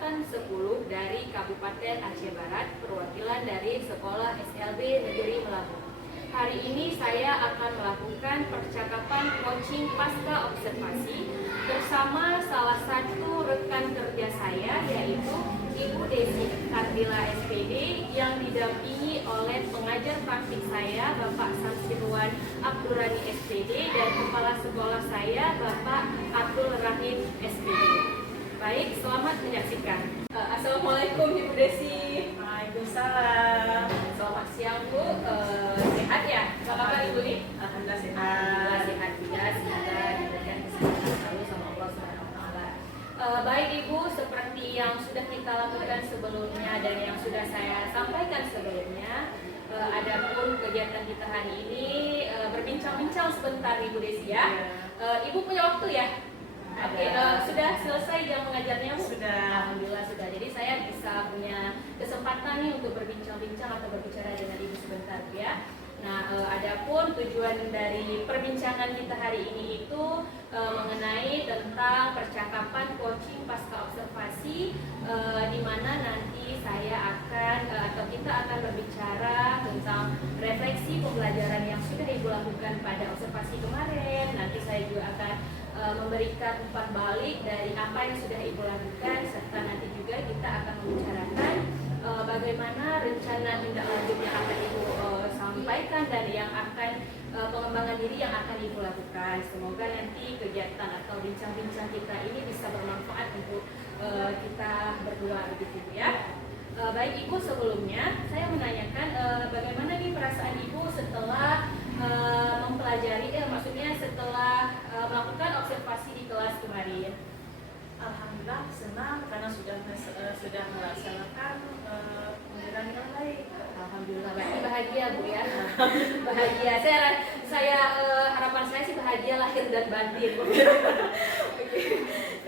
Angkatan 10 dari Kabupaten Aceh Barat, perwakilan dari Sekolah SLB Negeri Melabung. Hari ini saya akan melakukan percakapan coaching pasca observasi bersama salah satu rekan kerja saya, yaitu Ibu Desi Ardila SPD, yang didampingi oleh pengajar praktik saya, Bapak Samsirwan Abdurrani SPD, dan kepala sekolah saya, Bapak Abdul Rahim SPD. Baik, selamat menyaksikan. Assalamualaikum Ibu Desi. Waalaikumsalam. Selamat siang Bu. Sehat ya? Apa kabar Ibu nih? Alhamdulillah Alhamdulillah sehat. sehat juga. Semoga diberikan kesehatan selalu sama Allah Subhanahu wa Ta'ala. Baik Ibu, seperti yang sudah kita lakukan sebelumnya dan yang sudah saya sampaikan sebelumnya, adapun kegiatan kita hari ini berbincang-bincang sebentar Ibu Desi ya. Ibu punya waktu ya? Oke, sudah selesai jam mengajarnya Bu? Sudah. Alhamdulillah sudah. Jadi saya bisa punya kesempatan nih untuk berbincang-bincang atau berbicara dengan Ibu sebentar ya. Nah, adapun tujuan dari perbincangan kita hari ini itu mengenai tentang percakapan coaching pasca observasi, di mana nanti saya akan atau kita akan berbicara tentang refleksi pembelajaran yang sudah Ibu lakukan pada observasi kemarin. Nanti saya juga akan memberikan umpan balik dari apa yang sudah Ibu lakukan, serta nanti juga kita akan membicarakan bagaimana rencana tindak lanjut yang akan Ibu sampaikan dan yang akan pengembangan diri yang akan Ibu lakukan. Semoga nanti kegiatan atau bincang-bincang kita ini bisa bermanfaat untuk kita berdua begitu ya. Baik Ibu, sebelumnya saya menanyakan bagaimana nih perasaan Ibu setelah mempelajari, maksudnya setelah melakukan observasi di kelas kemarin. Alhamdulillah senang karena sudah melaksanakan pembelajaran dengan baik. Alhamdulillah, berarti bahagia Bu ya. Bahagia. Saya harapan saya sih bahagia lahir dan batin.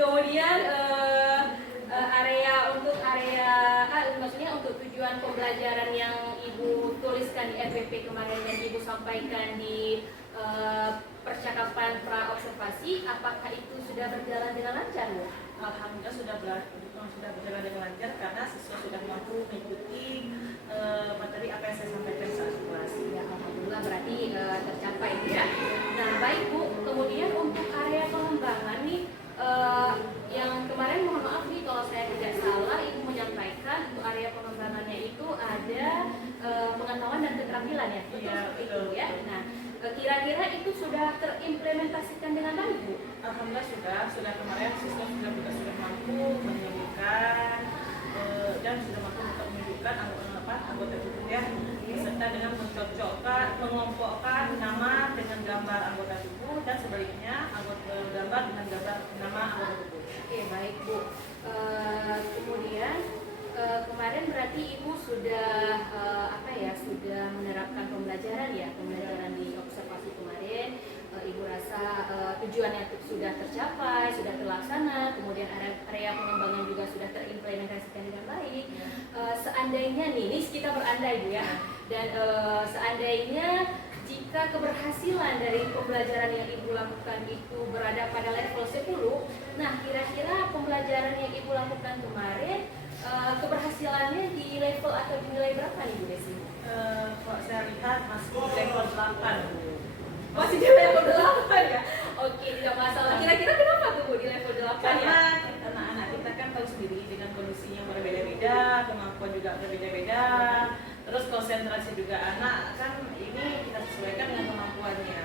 Kemudian maksudnya untuk tujuan pembelajaran yang Ibu tuliskan di RPP kemarin dan Ibu sampaikan di percakapan pra observasi, apakah itu sudah berjalan dengan lancar Bu? Alhamdulillah sudah berjalan dengan lancar karena siswa sudah mampu mengikuti materi apa yang saya sampaikan saat kelas. Ya, alhamdulillah berarti tercapai ya. Nah, baik Bu. Kemudian untuk area pengembangan nih, yang kemarin mohon maaf nih kalau saya tidak salah, Ibu menyampaikan untuk area pengembangannya itu ada pengetahuan dan keterampilan ya. Iya, Betul betul. ya. Nah, kira-kira itu sudah terimplementasikan dengan baik Bu? Alhamdulillah sudah kemarin siswa sudah mampu menunjukkan dan sudah mampu untuk menunjukkan anggota tubuh ya, serta dengan mengelompokkan nama dengan gambar anggota tubuh dan sebaliknya gambar dengan gambar nama anggota tubuh. Oke, baik Bu. Kemudian kemarin berarti Ibu sudah sudah menerapkan pembelajaran di observasi kemarin. Ibu rasa tujuannya sudah tercapai, sudah terlaksana, kemudian area pengembangan juga sudah terimplementasikan dengan baik. Seandainya ini kita berandai Bu ya, dan seandainya jika keberhasilan dari pembelajaran yang Ibu lakukan itu berada pada level 10, nah kira-kira pembelajaran yang Ibu lakukan kemarin keberhasilannya di level atau di nilai berapa nih Bu Desi? Kalau saya lihat masih di level 8. Masih di level 8 ya? Oke, tidak masalah. Kira-kira kenapa tuh Bu di level 8 ya? Karena anak-anak kita kan tahu sendiri dengan kondisinya berbeda-beda, kemampuan juga berbeda-beda, terus konsentrasi juga anak kan ini kita sesuaikan dengan kemampuannya.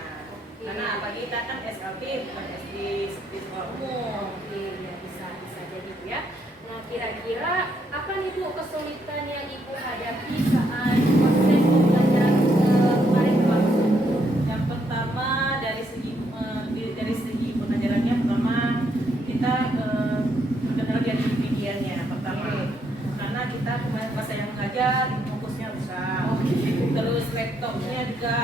Karena apalagi kita kan SLB bukan SD seperti sekolah umum. Oke, ya bisa jadi Bu ya. Nah, kira-kira apa nih Bu kesulitan yang Ibu hadapi saat proses pembelajaran kemarin berlangsung? Yang pertama dari segi pengajarannya, pertama kita mengenal dari medianya pertama. Karena kita kemarin pas yang mengajar fokusnya rusak. Terus laptopnya juga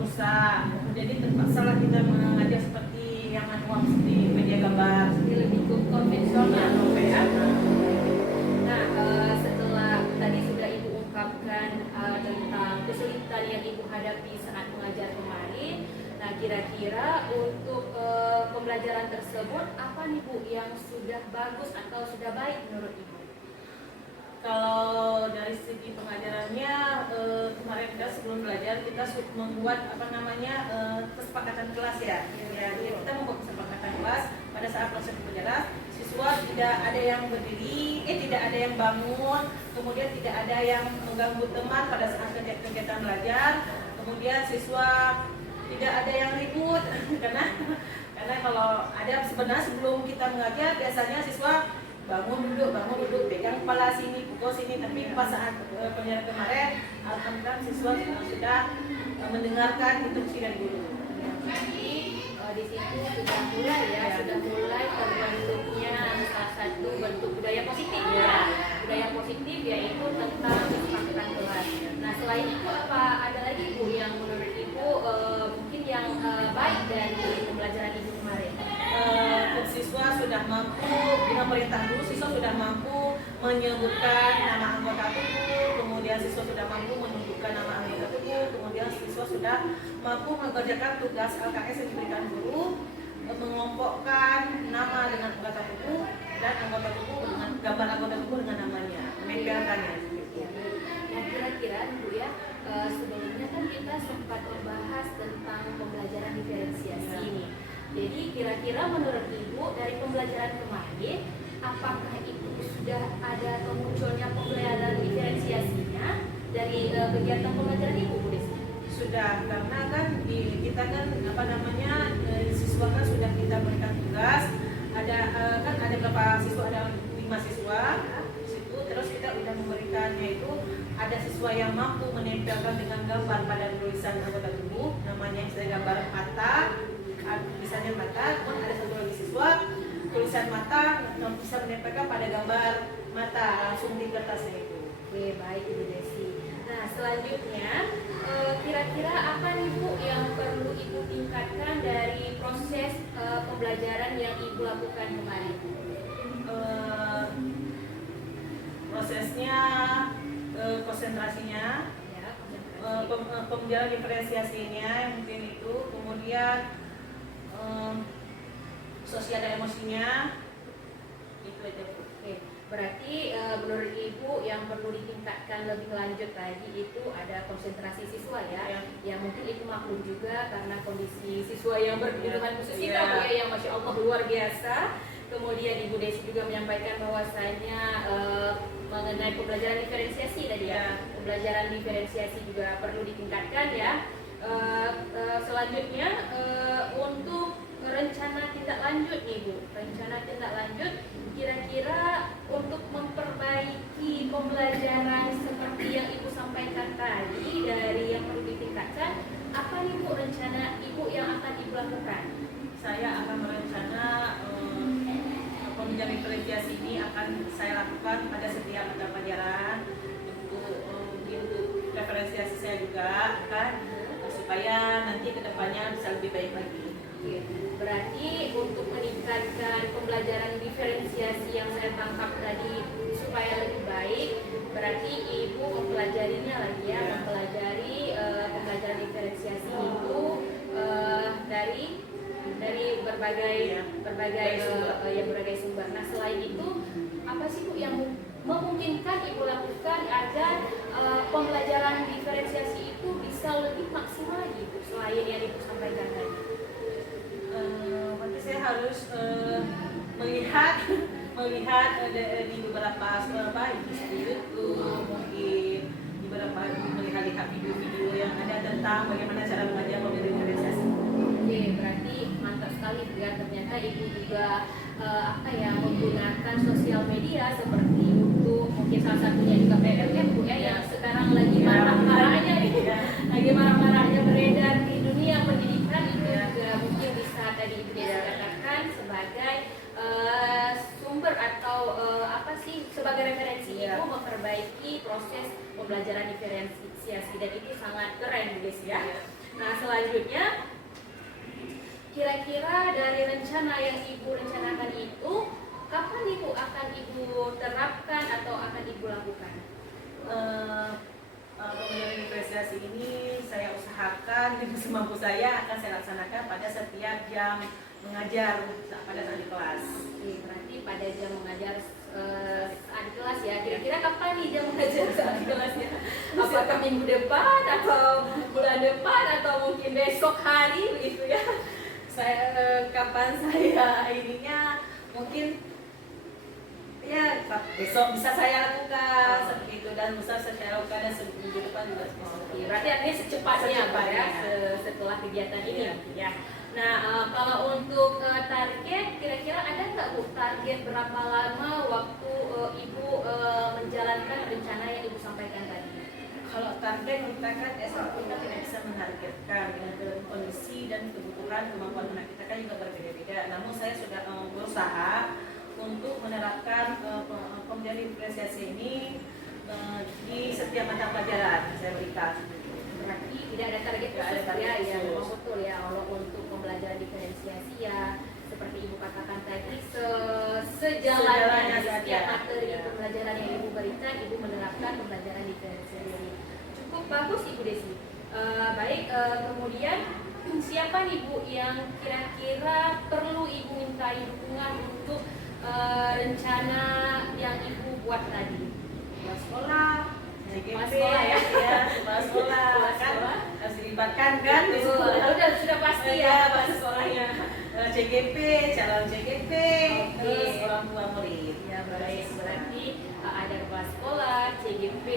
rusak. Jadi terpaksa lah kita mengajar seperti yang manual seperti media gambar. Jadi lebih ke konvensional ya. Nah, setelah tadi sudah Ibu ungkapkan tentang kesulitan yang Ibu hadapi saat mengajar kemarin, nah kira-kira untuk pembelajaran tersebut apa apa nih Bu yang sudah bagus atau sudah baik menurut Ibu? Kalau dari segi pengajarannya, kemarin kita sebelum belajar kita membuat kesepakatan kelas ya. Jadi kita membuat kesepakatan kelas pada saat proses pembelajaran, siswa tidak ada yang berdiri, tidak ada yang bangun, kemudian tidak ada yang mengganggu teman pada saat kegiatan belajar, kemudian siswa tidak ada yang ribut karena kalau ada sebenarnya sebelum kita mengajar biasanya siswa bangun duduk, pegang kepala sini, pukul sini. Tapi pas saat pembelajaran kemarin, alhamdulillah siswa sudah mendengarkan instruksi dari guru. Jadi di situ sudah mulai ya, sudah mulai terbentuknya salah satu bentuk budaya positif ya. Budaya positif yaitu tentang kesepakatan kelas. Nah selain itu apa ada lagi Bu yang menurut Ibu mungkin yang baik dari pembelajaran Ibu kemarin? Siswa sudah mampu dengan perintah guru, siswa sudah mampu menyebutkan nama anggota tubuh, kemudian siswa sudah mampu menunjukkan nama anggota tubuh, kemudian siswa sudah mampu mengerjakan tugas LKS yang diberikan guru, mengelompokkan nama dengan anggota tubuh dan anggota tubuh dengan gambar anggota tubuh dengan namanya, menempelkannya. Nah kira-kira Bu ya, sebelumnya kan kita sempat membahas tentang pembelajaran diferensiasi ini. Jadi kira-kira menurut Ibu dari pembelajaran kemarin, apakah Ibu sudah ada atau munculnya pembelajaran diferensiasinya dari kegiatan pembelajaran Ibu, Bu Desi? Sudah, karena kan kita kan siswa kan sudah kita berikan tugas. Ada kan ada berapa siswa, ada 5 siswa di situ. Terus kita udah memberikannya itu ada siswa yang mampu menempelkan dengan gambar pada tulisan anggota tubuh, namanya misalnya gambar mata. Misalnya mata, kemudian ada satu lagi siswa tulisan mata bisa menempelkan pada gambar mata langsung di kertasnya itu. Oke, baik Ibu Desi. Nah selanjutnya kira-kira apa nih Bu yang perlu Ibu tingkatkan dari proses pembelajaran yang Ibu lakukan kemarin? Prosesnya, konsentrasinya, Ya, pembelajaran diferensiasinya mungkin itu, kemudian sosial dan emosinya itu aja Bu. Oke, berarti menurut Ibu yang perlu ditingkatkan lebih lanjut lagi itu ada konsentrasi siswa ya, yang mungkin itu maklum juga karena kondisi siswa yang berkebutuhan khusus kita Bu ya, yang Masya Allah luar biasa. Kemudian Ibu Desi juga menyampaikan bahwasanya mengenai pembelajaran diferensiasi tadi ya, pembelajaran diferensiasi juga perlu ditingkatkan ya. Selanjutnya untuk rencana tindak lanjut nih Bu, rencana tindak lanjut kira-kira untuk memperbaiki pembelajaran seperti yang Ibu sampaikan tadi dari yang perlu ditingkatkan, apa nih Bu rencana Ibu yang akan Ibu lakukan? Saya akan berencana pembelajaran diferensiasi ini akan saya lakukan pada setiap mata pelajaran untuk referensiasi saya juga kan, supaya nanti kedepannya bisa lebih baik lagi. Berarti untuk meningkatkan pembelajaran diferensiasi yang saya tangkap tadi supaya lebih baik, berarti Ibu mempelajarinya lagi ya, mempelajari pembelajaran diferensiasi itu dari berbagai sumber. Nah selain itu apa sih Bu yang memungkinkan Ibu lakukan agar pembelajaran diferensiasi itu bisa lebih maksimal gitu selain yang Ibu sampaikan tadi? Nanti saya harus melihat di beberapa di YouTube, mungkin di beberapa melihat video-video yang ada tentang bagaimana cara mengajar pembelajaran diferensiasi. Oke, berarti mantap sekali ya, ternyata Ibu juga menggunakan sosial media seperti YouTube, mungkin salah satunya juga PMM Bu ya, yang sekarang lagi marah-marahnya nih, lagi marah-marahnya beredar di dunia pendidikan itu juga mungkin bisa tadi Ibu katakan sebagai sumber atau sebagai referensi Ibu memperbaiki proses pembelajaran diferensiasi, dan itu sangat keren guys ya. Nah selanjutnya kira-kira dari rencana yang Ibu rencanakan itu kapan Ibu akan Ibu terapkan atau akan Ibu lakukan? Pembelajaran diferensiasi ini saya usahakan dengan semampu saya akan saya laksanakan pada setiap jam mengajar pada saat di kelas. Oke, berarti pada jam mengajar saat di kelas ya. Kira-kira kapan nih jam mengajar saat di kelasnya? Apakah minggu depan atau bulan depan atau mungkin besok hari begitu ya? Kapan saya ininya mungkin ya besok bisa saya lakukan seperti itu, dan bisa saya lakukan dan seminggu depan juga bisa. Oke, berarti artinya secepatnya Pak, ya, setelah kegiatan ini ya. Nah, kalau untuk target, kira-kira ada nggak Bu target berapa lama waktu Ibu menjalankan rencana yang Ibu sampaikan tadi? Kalau target kita kan SLP kita tidak bisa menargetkan dengan kondisi dan kebutuhan kemampuan anak kita kan juga berbeda-beda. Namun saya sudah berusaha untuk menerapkan pembelajaran diferensiasi ini di setiap mata pelajaran saya berikan. Berarti tidak ada target khusus ya, ya memang betul ya. Kalau untuk pembelajaran diferensiasi ya seperti Ibu katakan tadi, sejalannya setiap materi pembelajaran yang Ibu berikan, Ibu menerapkan pembelajaran diferensiasi. Cukup bagus Ibu Desi. Baik, kemudian siapa nih Bu yang kira-kira perlu Ibu mintai dukungan untuk rencana yang Ibu buat tadi? Kepala sekolah, Kepala sekolah ya, kepala sekolah kan harus dilibatkan kan? Sudah pasti ya kepala sekolahnya. CGP, calon CGP, terus orang tua murid. Ya baik, berarti ada kepala sekolah, CGP,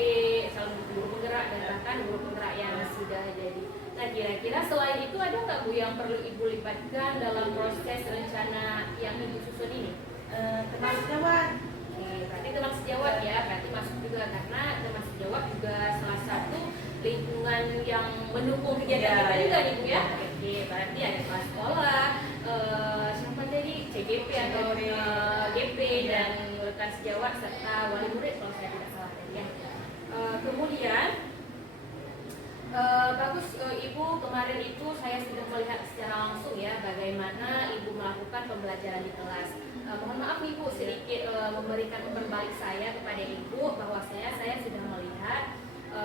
calon guru penggerak dan bahkan guru penggerak yang sudah jadi. Nah, kira-kira selain itu ada nggak Bu yang perlu Ibu libatkan dalam proses rencana yang Ibu susun ini? Teman sejawat. Oke, berarti teman sejawat ya, berarti masuk juga karena teman sejawat juga salah satu lingkungan yang mendukung kegiatan kita juga nih Bu ya. Oke, berarti ada kepala sekolah, siapa tadi CGP atau GP dan rekan sejawat serta wali murid kalau saya tidak salah tadi ya. Kemudian bagus Ibu, kemarin itu saya sudah melihat secara langsung ya bagaimana Ibu melakukan pembelajaran di kelas. Mohon maaf Ibu sedikit memberikan umpan balik saya kepada Ibu bahwa saya sudah melihat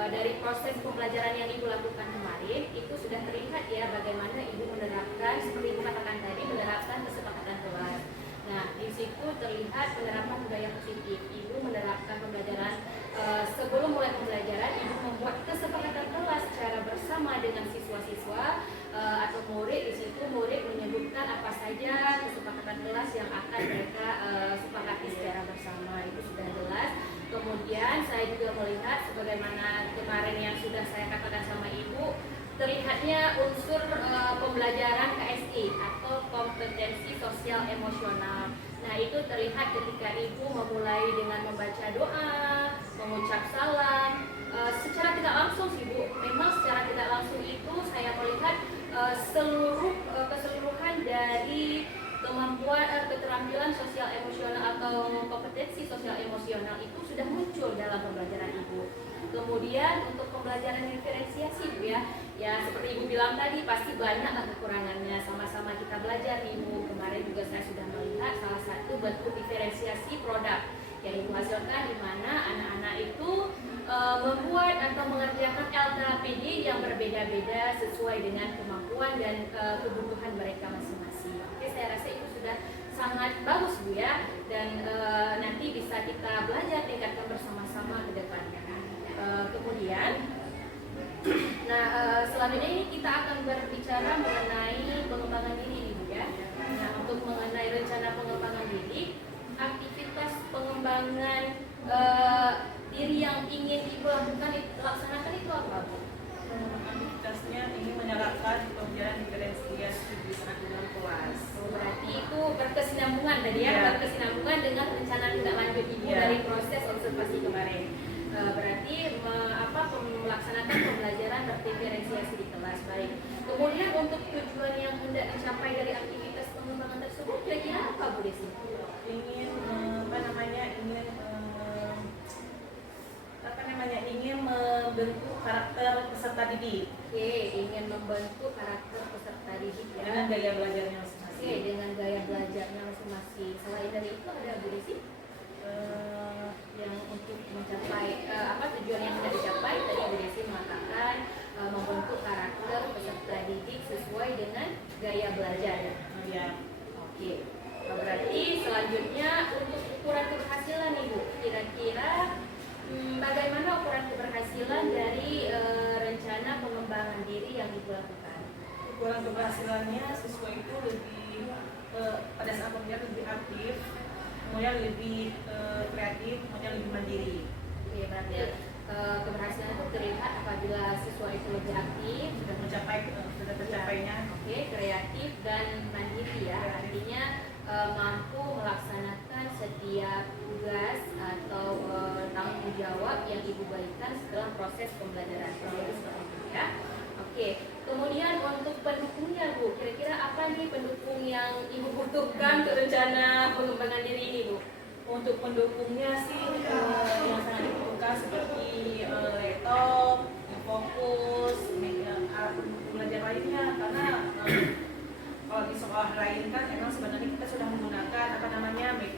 dari proses pembelajaran yang Ibu lakukan kemarin itu sudah terlihat ya bagaimana Ibu menerapkan seperti Ibu katakan tadi, menerapkan kesepakatan kelas. Nah, di situ terlihat penerapan budaya positif. Ibu menerapkan pembelajaran sebelum mulai pembelajaran, Ibu membuat kesepakatan kelas secara bersama dengan siswa-siswa atau murid. Di situ murid menyebutkan apa saja kesepakatan kelas yang akan mereka sepakati secara bersama. Itu sudah jelas. Kemudian saya juga melihat sebagaimana kemarin yang sudah saya katakan sama Ibu, terlihatnya unsur pembelajaran KSE atau kompetensi sosial emosional. Nah, itu terlihat ketika Ibu memulai dengan membaca doa, mengucap salam, secara tidak langsung sih Bu. Memang secara tidak langsung itu saya melihat keseluruhan dari kemampuan keterampilan sosial emosional atau kompetensi sosial emosional itu sudah muncul dalam pembelajaran Ibu. Kemudian untuk pembelajaran diferensiasi Bu ya seperti Ibu bilang tadi pasti banyaklah kekurangannya, sama-sama kita belajar Ibu. Kemarin juga saya sudah melihat salah satu bentuk diferensiasi produk yang Ibu hasilkan di mana anak-anak itu membuat atau mengerjakan LKPD yang berbeda-beda sesuai dengan kemampuan dan kebutuhan mereka masing-masing. Oke, saya rasa itu sudah sangat bagus Bu ya, dan nanti bisa kita belajar tingkatkan bersama-sama ke depannya. Kemudian, selanjutnya ini kita akan berbicara mengenai pengembangan diri Bu ya. Nah, untuk mengenai rencana pengembangan diri, aktivitas pengembangan diri yang ingin Ibu laksanakan itu apa Bu? Aktivitasnya ini menerapkan pembelajaran diferensiasi di dalam kelas. Berarti itu berkesinambungan tadi ya, berkesinambungan dengan rencana tindak lanjut Ibu dari proses observasi kemarin. Berarti melaksanakan pembelajaran berdiferensiasi di kelas. Baik. Kemudian untuk tujuan yang hendak dicapai dari aktivitas pengembangan tersebut kira-kira apa Bu Desi? Ingin ingin membentuk karakter peserta didik. Oke, ingin membentuk karakter peserta didik ya. Dengan gaya belajarnya masing-masing. Oke, dengan gaya belajarnya masing-masing. Selain dari itu ada Bu Desi? Yang untuk mencapai tujuan yang hendak dicapai tadi Bu Desi mengatakan membentuk karakter peserta didik sesuai dengan gaya belajar. Ya. dalam keberhasilannya siswa itu lebih pada saat pembelajaran lebih aktif, kemudian lebih kreatif, kemudian lebih mandiri. Oke, berarti keberhasilan itu terlihat apabila siswa itu lebih aktif, Sudah tercapainya. oke, kreatif dan mandiri ya. Artinya mampu melaksanakan setiap tugas atau tanggung jawab yang ibu berikan setelah proses pembelajaran. Jadi seperti itu ya. Oke, kemudian untuk pendukungnya Bu, kira-kira apa nih pendukung yang ibu butuhkan untuk rencana pengembangan diri ini Bu? Untuk pendukungnya sih yang sangat dibutuhkan seperti laptop, fokus, alat pendukung belajar lainnya, karena kalau di sekolah lain kan emang sebenarnya kita sudah menggunakan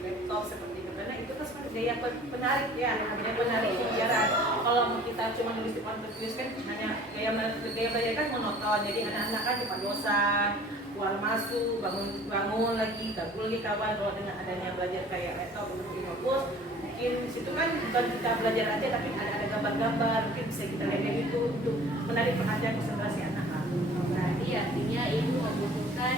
laptop seperti itu, karena itu kan sebenarnya gaya penarik ya, gaya penarik pembelajaran. Kalau kita cuma nulis di depan terus kan hanya gaya belajar kan monoton, jadi anak-anak kan cepat bosan, keluar masuk, bangun lagi, gabung lagi kawan. Kalau dengan adanya belajar kayak laptop untuk fokus, mungkin situ kan bukan kita belajar aja tapi ada gambar-gambar, mungkin bisa kita lihat itu untuk menarik perhatian konsentrasi anak-anak. Berarti artinya ibu membutuhkan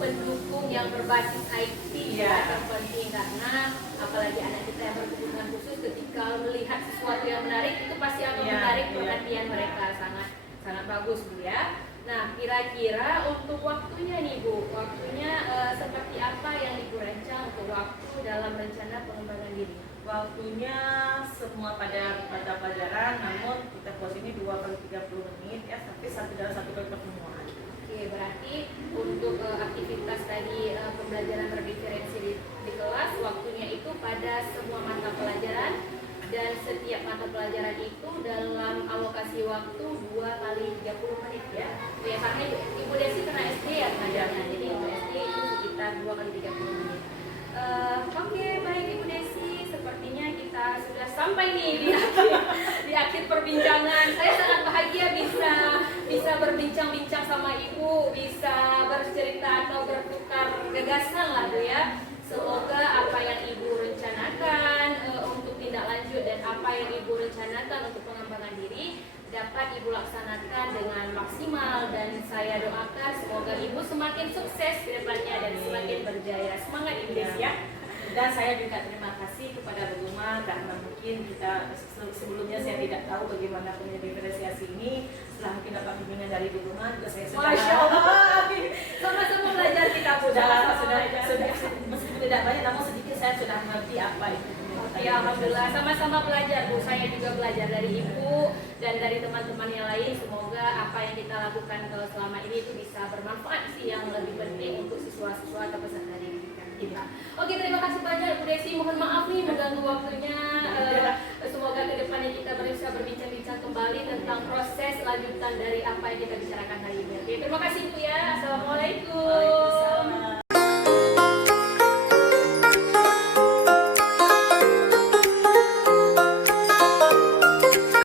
pendukung yang berbasis IT ya, terpenting karena apalagi anak kita yang berkebutuhan khusus ketika melihat sesuatu yang menarik itu pasti akan menarik perhatian mereka. Sangat bagus Bu ya. Nah, kira-kira untuk waktunya nih Bu, waktunya seperti apa yang ibu rancang untuk waktu dalam rencana pengembangan diri? Waktunya semua pada pelajaran, namun kita buat ini 2 kali 30 menit ya, sampai dalam satu kali pertemuan. Oke, berarti untuk aktivitas tadi pembelajaran berdiferensi di kelas, waktunya itu pada semua mata pelajaran dan setiap mata pelajaran itu dalam alokasi waktu 2 kali 30 menit ya. Ya karena Ibu Desi kena SD ya ngajarnya, jadi untuk SD itu sekitar 2 kali 30 menit. Oke, baik Ibu Desi, sepertinya kita sudah sampai nih di akhir perbincangan. Saya sangat bahagia bisa berbincang-bincang sama Ibu, bisa bercerita atau bertukar gagasan lah Bu ya. Semoga apa yang Ibu rencanakan untuk tindak lanjut dan apa yang Ibu rencanakan untuk pengembangan diri dapat Ibu laksanakan dengan maksimal, dan saya doakan semoga Ibu semakin sukses ke depannya dan semakin berjaya. Semangat Ibu Desi ya. Dan saya juga terima kasih kepada Bu Guma karena mungkin kita sebelumnya saya tidak tahu bagaimana diferensiasi ini. Setelah mungkin dapat bimbingan dari Bu Guma juga saya sudah Masya Allah, sama-sama belajar kita Bu. sudah meskipun tidak banyak namun sedikit saya sudah mengerti apa itu. Ya alhamdulillah, sama-sama belajar Bu. Saya juga belajar dari Ibu dan dari teman-teman yang lain. Semoga apa yang kita lakukan selama ini itu bisa bermanfaat sih, yang lebih penting untuk siswa-siswa atau peserta didik kita. Oke, terima kasih banyak Bu Desi. Mohon maaf nih mengganggu waktunya. Semoga kedepannya kita bisa berbincang-bincang kembali tentang proses lanjutan dari apa yang kita bicarakan hari ini. Oke, terima kasih Bu ya.